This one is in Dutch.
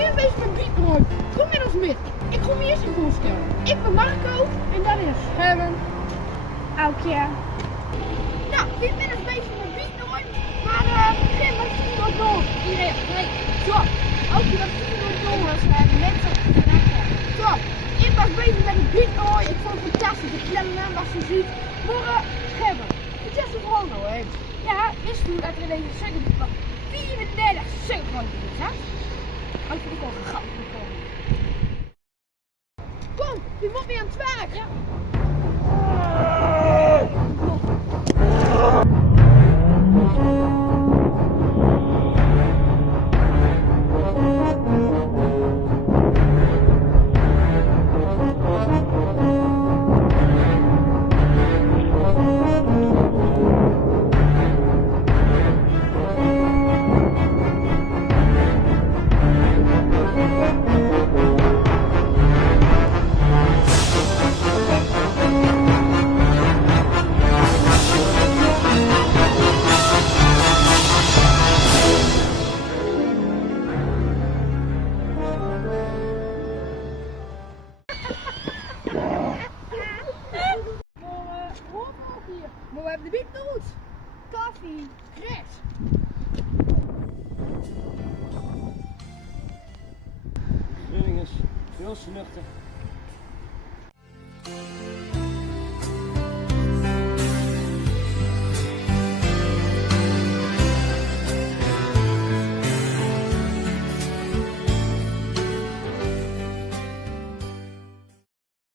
Even bezig met beatboard. Kom met ons mee. Ik ga me eerst even voorstellen. Ik ben Marco en dat is Herman. Aukje. Nou, ik ben dus bezig met beatboard. Maar begin met het door. Iedereen, nee. Zo. Aukje, dat is door door. Mensen zo. Ik was bezig met het beatboard. Ik vond het fantastisch. Ik klem hem als je ziet. Morgen hebben. Vertel ze gewoon nou hè. Ja, wist u dat er in deze stuk 34 seconden is, hè? Had je ook al gegrapt gekomen. Kom, je moet weer aan het werk. Ja. Maar we hebben de beatboard. Koffie, rechts. Running is veel te nuchter.